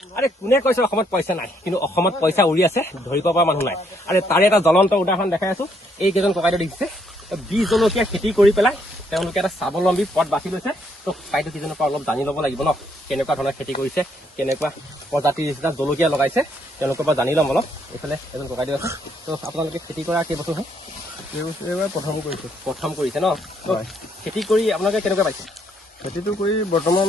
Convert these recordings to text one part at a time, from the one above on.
আৰে কোনে কৈছে অসমত পইচা নাই, কিন্তু অসমত পইচা উৰি আছে, ধৰিব পৰা মানুহ নাই। আৰে তাৰে এটা জ্বলন্ত উদাহৰণ দেখাই আছো। এই কেইজন ককাইদেউ দেখিছে, বীজ জলকীয়া খেতি কৰি পেলাই তেওঁলোকে এটা স্বাৱলম্বী পথ বাছি লৈছে। তো ককাইদেউ কেইজনৰ পৰা অলপ জানি ল'ব লাগিব ন, কেনেকুৱা ধৰণৰ খেতি কৰিছে, কেনেকুৱা প্ৰজাতিৰ নিচিনা জলকীয়া লগাইছে, তেওঁলোকৰ পৰা জানি ল'ম অলপ। এইফালে এজন ককাইদেউ আছে। তো আপোনালোকে খেতি কৰা কেইবছৰ হ'ল? এইবাৰ প্ৰথম কৰিছে ন? খেতি কৰি আপোনালোকে কেনেকুৱা পাইছে? খেতিটো কৰি বৰ্তমান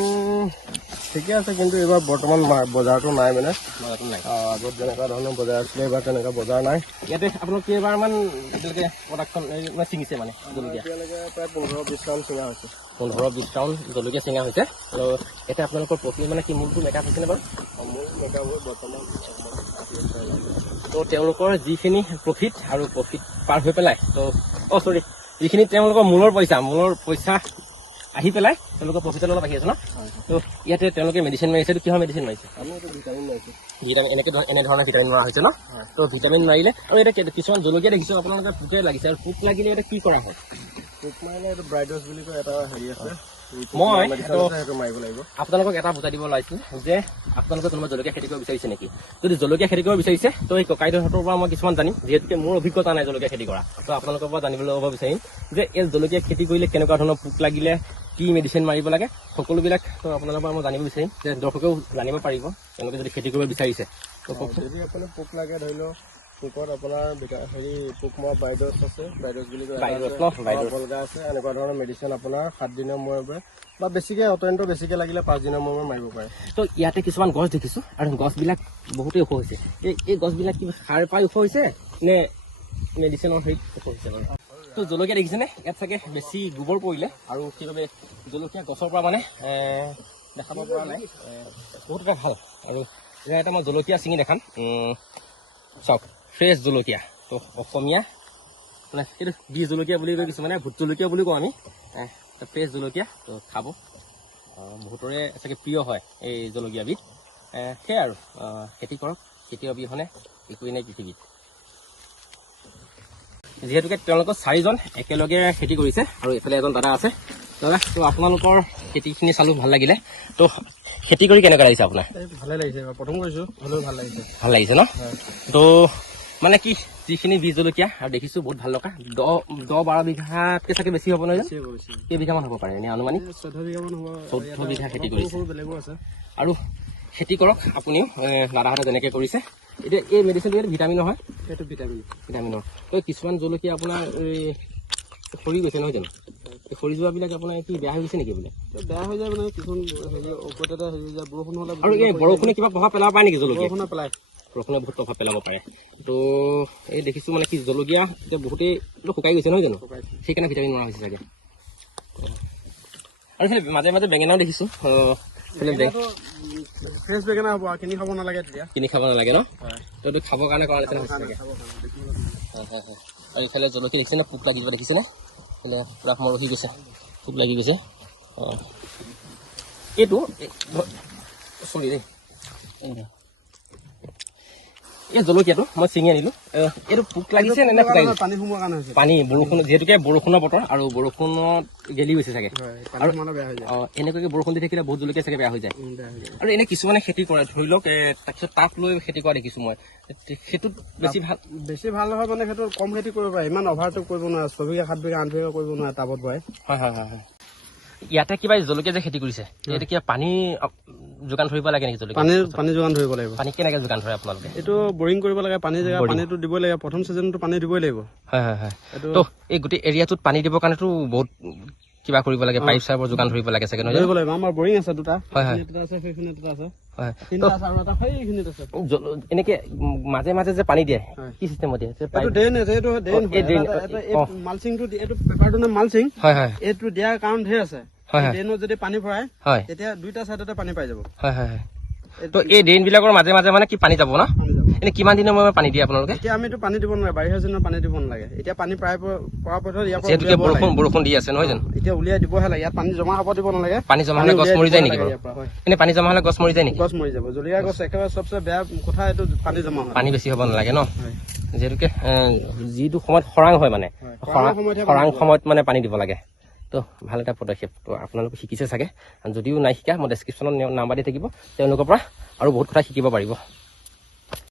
ঠিকে আছে, কিন্তু এইবাৰ বৰ্তমান বজাৰটো নাই, মানে বজাৰটো নাই। আগত যেনেকুৱা ধৰণৰ বজাৰ আছিলে এইবাৰ তেনেকুৱা বজাৰ নাই। ইয়াতে আপোনালোক কেইবাৰমান এতিয়ালৈকে প্ৰডাকশ্যন ছিঙিছে মানে জলকীয়া? এতিয়ালৈকে প্ৰায় 15-20 ৰাউণ্ড ছিঙা হৈছে। 15-20 ৰাউণ্ড জলকীয়া ছিঙা হৈছে। আৰু এতিয়া আপোনালোকৰ প্ৰফিট মানে কি মূলটো মেকআপ হৈছেনে বাৰু? মূল মেকআপ হৈ বৰ্তমান তো তেওঁলোকৰ যিখিনি প্ৰফিট আৰু প্ৰফিট পাৰ হৈ পেলাই, তো যিখিনি তেওঁলোকৰ মূলৰ পইচা আহি পেলাই তেওঁলোকৰ প্ৰফিটৰ লগত আহি আছে ন? তো ইয়াতে তেওঁলোকে মেডিচিন মাৰিছে। কিহৰ মেডিচিন মাৰিছে? আমি এইটো ভিটামিন মাৰিছোঁ। এনেধৰণৰ ভিটামিন মৰা হৈছে ন? তো ভিটামিন মাৰিলে আৰু এতিয়া কিছুমান জলকীয়া দেখিছোঁ আপোনালোকে পোকে লাগিছে, আৰু পোক লাগিলে এতিয়া কি কৰা হয়? পোক মাৰিলে এইটো ব্ৰাইডছ বুলি কয়, এটা হেৰি আছে, মই সেইটো মাৰিব লাগিব। আপোনালোকক এটা বুজাই দিব লাগিছিল যে আপোনালোকে কোনোবা জলকীয়া খেতি কৰিব বিচাৰিছে নেকি? যদি জলকীয়া খেতি কৰিব বিচাৰিছে, তো এই ককাইদেউহঁতৰ পৰা মই কিছুমান জানিম, যিহেতুকে মোৰ অভিজ্ঞতা নাই জলকীয়া খেতি কৰা। তো আপোনালোকৰ পৰা জানিবলৈ ল'ব বিচাৰিম যে এই জলকীয়া খেতি কৰিলে কেনেকুৱা ধৰণৰ পোক লাগিলে কি মেডিচিন মাৰিব লাগে, সকলোবিলাক তো আপোনালোকৰ পৰা মই জানিব বিচাৰিম, যে দৰ্শকেও জানিব পাৰিব তেওঁলোকে যদি খেতি কৰিব বিচাৰিছে। তো যদি আপোনাৰ পোক লাগে, ধৰি লওক পোকত আপোনাৰ হেৰি পোক মৰা ব্ৰাইডছ আছে, ব্ৰাইডছ বুলি কয়, বলগা আছে, এনেকুৱা ধৰণৰ মেডিচিন আপোনাৰ 7 দিনৰ মূৰে বা বেছিকে অত্যন্ত বেছিকে লাগিলে 5 দিনৰ মূৰে মাৰিব পাৰে। তো ইয়াতে কিছুমান গছ দেখিছোঁ, আৰু গছবিলাক বহুতেই ওখ হৈছে। এই গছবিলাক কিবা সাৰ পাই ওখ হৈছে নে মেডিচিনৰ হেৰিত ওখ হৈছে বাৰু? তো জলকীয়া দেখিছেনে? ইয়াত চাগে বেছি গোবৰ পৰিলে, আৰু সেইবাবে জলকীয়া গছৰ পৰা মানে দেখাব পৰা নাই। বহুত এটা ভাল। আৰু এটা মই জলকীয়া ছিঙি দেখাম, চাওক, ফ্ৰেছ জলকীয়া। তো অসমীয়া মানে এইটো বীজ জলকীয়া বুলি কয়, কিছুমানে ভোট জলকীয়া বুলি কওঁ আমি। ফ্ৰেছ জলকীয়া, তো খাব বহুতৰে চাগে প্ৰিয় হয় এই জলকীয়াবিধ। সেয়াই আৰু খেতি কৰক, খেতি অবিহনে একোৱেই নাই পৃথিৱীত। যিহেতুকে তেওঁলোকৰ 4জন একেলগে খেতি কৰিছে, আৰু এইফালে এজন দাদা আছে। দাদা, তো আপোনালোকৰ খেতিখিনি চালোঁ, ভাল লাগিলে। তো খেতি কৰি কেনেকুৱা লাগিছে আপোনাৰ? ভালে লাগিছে, প্ৰথম কৰিছোঁ, হ'লেও ভাল লাগিছে। ভাল লাগিছে ন? তো মানে কি, যিখিনি বীজ জলকীয়া আৰু দেখিছোঁ বহুত ভাল লগা, 10-12 বিঘাতকৈ চাগে বেছি হ'ব নহয়? কেইবিঘামান হ'ব পাৰে এনে আনুমানিক? 14 বিঘামান হ'ব। 14 বিঘা খেতি কৰিছে। বেলেগো আছে। আৰু খেতি কৰক আপুনিও, দাদাহঁতে যেনেকৈ কৰিছে। এতিয়া এই মেডিচিনটো ভিটামিনৰ হয়? সেইটো ভিটামিনৰ। তো কিছুমান জলকীয়া আপোনাৰ সৰি গৈছে নহয় জানো? সৰি যোৱাবিলাক আপোনাৰ কি বেয়া হৈ গৈছে নেকি বোলে? বেয়া হৈ যায় মানে কিছুমান হেৰি ঔষধ এটা হেৰি যায়, বৰষুণ হ'লে। আৰু এই বৰষুণে কিবা প্ৰভাৱ পেলাব পাৰে নেকি জলকীয়া? বৰষুণে বহুত প্ৰভাৱ পেলাব পাৰে। তো এই দেখিছোঁ মানে কি জলকীয়া এতিয়া বহুতেই শুকাই গৈছে নহয় জানো? সেইকাৰণে ভিটামিন মৰা হৈছে চাগে। আৰু মাজে মাজে বেঙেনাও দেখিছোঁ। ফ্ৰেছ বেঙেনা হ'ব, কিনি খাব নালাগে তেতিয়া। কিনি খাব নালাগে ন? তো এইটো খাবৰ কাৰণে কৰা নিচিনা হৈছে চাগে। হয়। আৰু ইফালে জলকীয়া দেখিছেনে? পোক লাগি যোৱা দেখিছেনে? এইফালে পূৰা মৰহি গৈছে, পোক লাগি গৈছে। এইটো চৰি দেই, এই জলকীয়াটো মই ছিঙি আনিলোঁ। এইটো পোক লাগিছে নে শুকাই গৈছে? পানী সোমোৱাৰ কাৰণে হৈছে। পানী, বৰষুণ, যিহেতুকে বৰষুণৰ বতৰ, আৰু বৰষুণত গেলি গৈছে চাগে। আৰু এনেকুৱাকৈ বৰষুণ দি থাকিলে বহুত জলকীয়া চাগে বেয়া হৈ যায়। আৰু এনে কিছুমানে খেতি কৰে, ধৰি লওক তাৰপিছত তাপ লৈ খেতি কৰা দেখিছোঁ মই, সেইটোত বেছি ভাল নহয়। মানে সেইটো কম খেতি কৰিব পাৰে, ইমান অভাৰটো কৰিব নোৱাৰে, 6 বিঘা 7 বিঘা 8 বিঘা কৰিব নোৱাৰে টাবত বহাই। হয়। ইয়াতে কিবা জলকীয়া যে খেতি কৰিছে, ইয়াতে কিবা পানী যোগান ধৰিব লাগে নেকি? জলকীয়া পানী যোগান ধৰিব লাগিব। পানী কেনেকৈ যোগান ধৰে আপোনালোকে? এইটো বৰিং কৰিব লাগে, পানী জেগা পানীটো দিবই লাগিব, প্ৰথম ছিজনটো পানী দিবই লাগিব। হয়। তো এই গোটেই এৰিয়াটোত পানী দিবৰ কাৰণেতো বহুত কিবা কৰিব লাগে, পাইপ চাইপৰ যোগান ধৰিব লাগে চাগে নহয়? ধৰিব লাগিব। আমাৰ বৰিং আছে দুটা। হয়। এনেকে মাজে মাজে যে পানী দিয়ে, কি চিষ্টেমত দিয়ে? মালচিংটো এইটো পেপাৰটো নাম মালচিং। হয়। এইটো দিয়াৰ কাৰণ ধেৰ আছে। ড্ৰেইনত যদি পানী ভৰাই, তেতিয়া দুইটা চাইডতে পানী পাই যাব। হয়। তো এই ড্ৰেইন বিলাকৰ মাজে মাজে মানে কি পানী যাব ন? এনে কিমান দিনৰ মূৰে পানী দিয়ে আপোনালোকে? এতিয়া আমিতো পানী দিব নালাগে, বাৰিষা দিনত পানী দিব নালাগে। এতিয়া পানী প্ৰায় পৰাপক্ষত যিহেতুকে বৰষুণ দি আছে নহয় জানো? এতিয়া উলিয়াই দিবহে লাগে, ইয়াত পানী জমা হ'ব দিব নালাগে। পানী জমা হ'লে গছ মৰি যায় নেকি? এনে পানী জমা হ'লে গছ মৰি যায় নেকি? গছ মৰি যাব। জলকীয়া গছ একেবাৰে চবচে বেয়া কথা, এইটো পানী জমা হয়। পানী বেছি হ'ব নালাগে ন? যিহেতুকে যিটো সময়ত খৰাং হয়, মানে খৰাং সময়ত মানে পানী দিব লাগে। তো ভাল এটা পদক্ষেপ। তো আপোনালোকে শিকিছে চাগে, যদিও নাই শিকা মই ডেছক্ৰিপশ্যনত নাম্বাৰ দি থাকিব, তেওঁলোকৰ পৰা আৰু বহুত কথা শিকিব পাৰিব।